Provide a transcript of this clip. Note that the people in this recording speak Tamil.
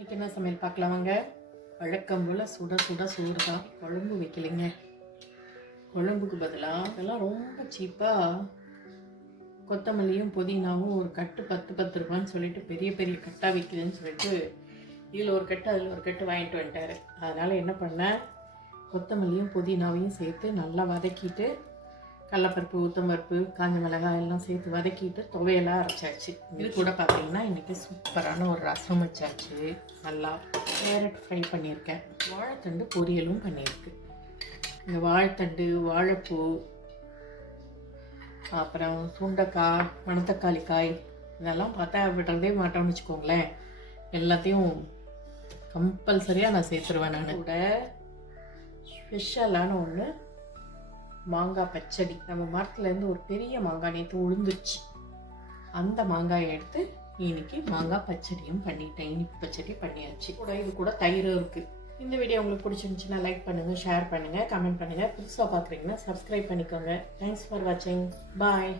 இன்றைக்கி என்ன சமையல் பார்க்கலாம் வாங்க. வழக்கம் போல் சுட சுட சோறு தான். குழம்பு வைக்கலைங்க. குழம்புக்கு பதிலாக இதெல்லாம் ரொம்ப சீப்பாக கொத்தமல்லியும் புதினாவும் ஒரு கட்டு 10 ரூபான்னு சொல்லிட்டு பெரிய பெரிய கட்டாக விற்கிதுன்னு சொல்லிட்டு இதில் ஒரு கட்டு அதில் ஒரு கட்டு வாங்கிட்டு வந்துட்டார். அதனால் என்ன பண்ணேன், கொத்தமல்லியும் புதினாவையும் சேர்த்து நல்லா வதக்கிட்டு கடலப்பருப்பு, உளுத்தம்பருப்பு, காஞ்ச மிளகாய் எல்லாம் சேர்த்து வதக்கிட்டு துவையெல்லாம் அரைச்சாச்சு. இது கூட பார்த்தீங்கன்னா இன்றைக்கி சூப்பரான ஒரு ரசம் வச்சாச்சு. நல்லா கேரட் ஃப்ரை பண்ணியிருக்கேன். வாழைத்தண்டு பொரியலும் பண்ணியிருக்கு. இந்த வாழைத்தண்டு, வாழைப்பூ, அப்புறம் சுண்டைக்காய், மணத்தக்காளி காய் இதெல்லாம் பார்த்தா விடுறதே மாட்டோம்னு வச்சுக்கோங்களேன். எல்லாத்தையும் கம்பல்சரியாக நான் சேர்த்துருவேன். நான் கூட ஸ்பெஷலான ஒன்று மாங்காய் பச்சடி. நம்ம மரத்துலேருந்து ஒரு பெரிய மாங்காய் நேற்று உளுந்துருச்சு. அந்த மாங்காயை எடுத்து இன்னைக்கு மாங்காய் பச்சடியும் பண்ணிட்டேன். இனிப்பு பச்சடி பண்ணியாச்சு. கூட இது கூட தயிரும் இருக்குது. இந்த வீடியோ உங்களுக்கு பிடிச்சிருந்துச்சுன்னா லைக் பண்ணுங்கள், ஷேர் பண்ணுங்கள், கமெண்ட் பண்ணுங்கள். புதுசாக பார்க்குறீங்கன்னா சப்ஸ்கிரைப் பண்ணிக்கோங்க. தேங்க்ஸ் ஃபார் வாட்சிங். பாய்.